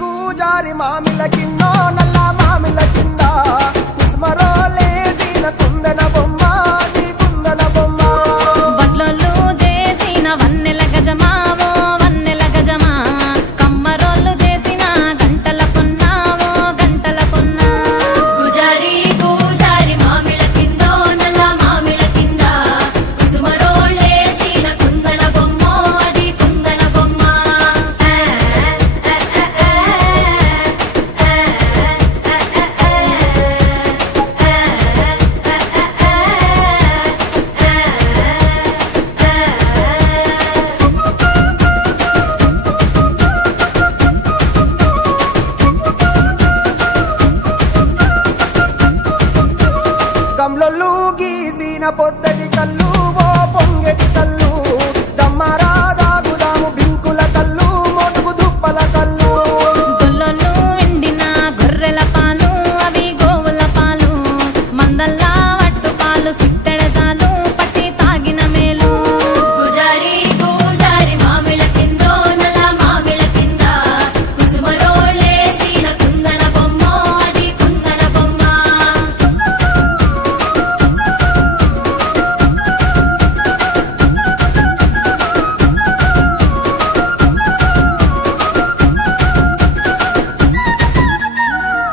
గూజారి మామిల కింద నల్ల మామిల కింద కుస్మరోలే జీన కుందన బొమ్మ నీ కుందన బొమ్మ వడ్లొల్లు చేసిన వన్నెల గజమావో వన్నెల గజమా కమ్మరోళ్ళు చేసిన గంటల పొన్నావో గంటల పొన్నా గుజారి గుజారి మామిళ్ళ కింద నల్ల మామిళ్ళ కింద కుసుమరోళ్ళేసిన కుందన బొమ్మ అది కుందన బొమ్మ కమ్లొల్లు గీసిన పొద్దటి కళ్ళు ఓ పొంగెటి కళ్ళు దమ్మరా దాగుదాము బింకుల కళ్ళు మొటుకు దుప్పల కళ్ళు గొల్లొల్లు ఎండిన గొర్రెల పాలు అవి గోవుల పాలు మందల్లా వట్టు పాలు సిట్టెడసాలు పట్టి తాగిన మేలు గుజారి గుజారి మామిళ్ళ కింద నల్ల మామిళ్ళ కింద కుసుమరోళ్ళేసిన కుందన బొమ్మ అది కుందన బొమ్మ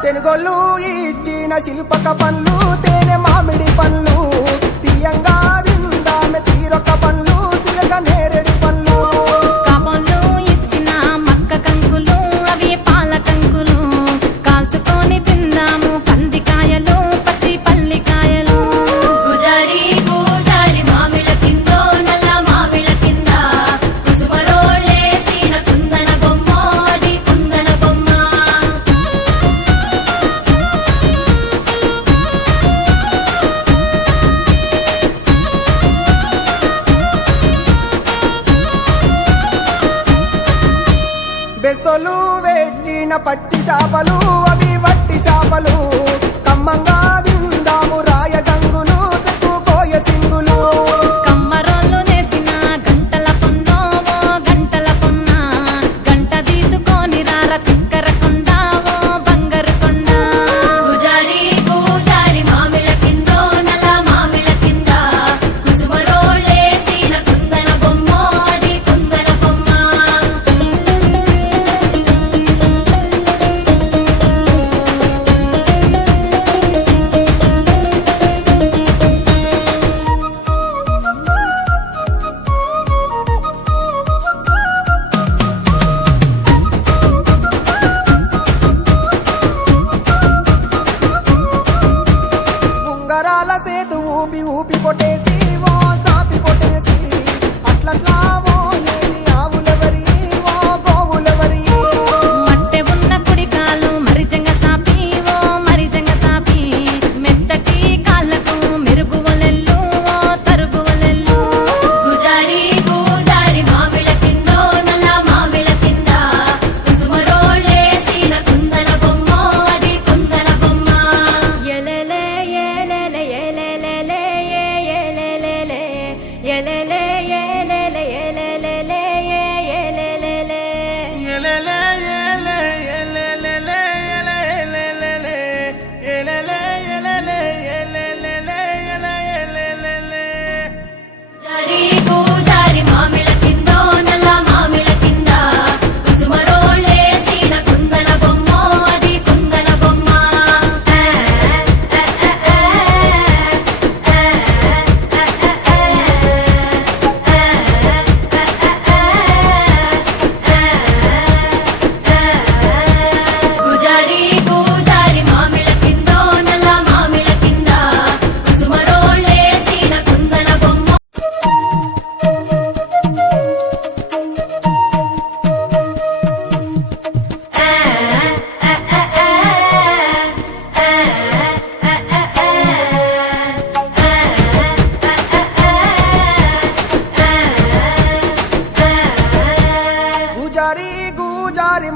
తెనుగొల్లు ఇచ్చిన శిల్పక పండ్లు తేనె మామిడి పండ్లు తీయంగా తిందామె తీరొక పండ్లు సిలక నేరేడు పండ్లు కాపొల్లు ఇచ్చిన మక్క కంకులు అవి పాల కంకులు కాల్చుకొని తిందాము కందికాయలు పచ్చి పల్లికాయలు గుజారి గుజారి మామిళ్ళ కింద నల్ల మామిళ్ళ కింద కుసుమరోళ్ళేసిన కుందన బొమ్మ అది కుందన బొమ్మ బెస్తోలు పెట్టిన పచ్చి చేపలు అవి వట్టి చేపలు కమ్మంగా తిందాము రాయ గంగులు చెక్కుకోయ సింగులు కమ్మరోళ్ళు నేసిన గంటల పొన్నోవో గంటల పొన్న గంట తీసుకొని రార చిక్కర కొండావో బంగారు కొండ గుజారి గుజారి మామిళ్ళ కింద నల్ల మామిళ్ళ కింద కుసుమరోళ్ళేసిన కుందన బొమ్మ అది కుందన బొమ్మ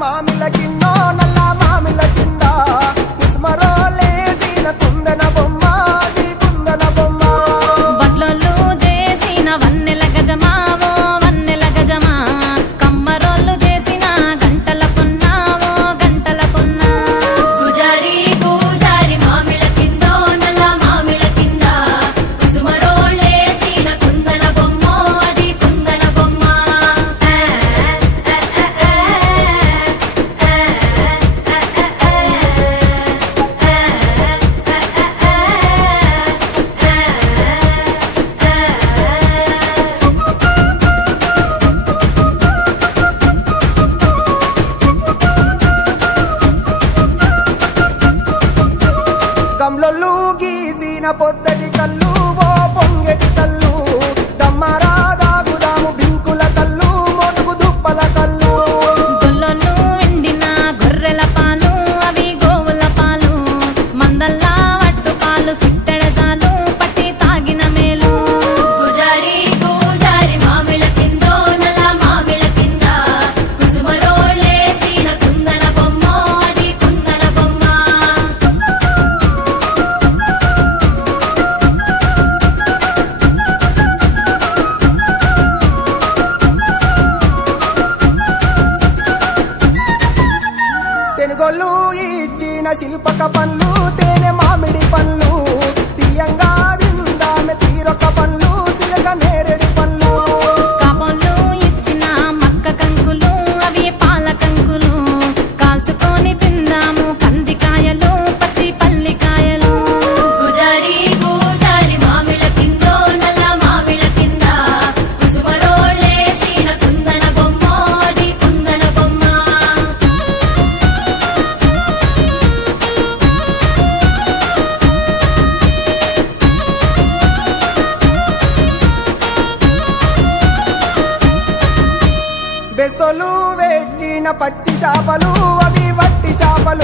మామిల కిన్నో నల్ల మామిల కింద కుసుమరో లేచిన కుందన బొమ్మ అది కుందన బొమ్మ వడ్లొల్లు చేసిన వన్నెల గజమావో వన్నెల గజమా కమ్మరోళ్ళు చేసిన గంటల పొన్నావో గంటల పొన్నా గుజారి గుజారి మామిళ్ళ కిందో నల్ల మామిళ్ళ కింద కుసుమరోళ్ళేసిన కుందన బొమ్మ అది కుందన బొమ్మ గమ్లొల్లు గీసిన పొద్దటి కళ్ళు ఓ పొంగెటి కళ్ళు దమ్మరా దాగుదాము బింకుల కళ్ళు మొటుకు దుప్పల కళ్ళు గొల్లొల్లు ఎండిన గొర్రెల పాలు అవి గోవుల పాలు మందల్లా వట్టు పాలు సిట్టెడజాలు పట్టి తాగిన మేలు గుజారి గుజారి మామిళ్ళ కిందో నల్ల మామిళ్ళ కింద కుసుమరోళ్ళేసిన కుందన బొమ్మ అది కుందన బొమ్మ తెనుగొల్లు ఇచ్చిన శిల్పక పండ్లు తేనె మామిడి పండ్లు తీయంగా తిందామె తీరొక పండ్లు చిలక నేరేడి పండ్లు కాపంలు ఇచ్చిన మక్క కంకులు అవి పాల కంకులు కాల్చుకొని తిందాము కందికాయలు పచ్చి పల్లికాయలు గుజారి గుజారి మామిళ్ళ కిందో నల్ల మామిళ్ళ కింద కుసుమరోళ్ళేసిన కుందన బొమ్మ అది కుందన బొమ్మ బెస్తోలు పెట్టిన పచ్చి చేపలు అవి వట్టి చేపలు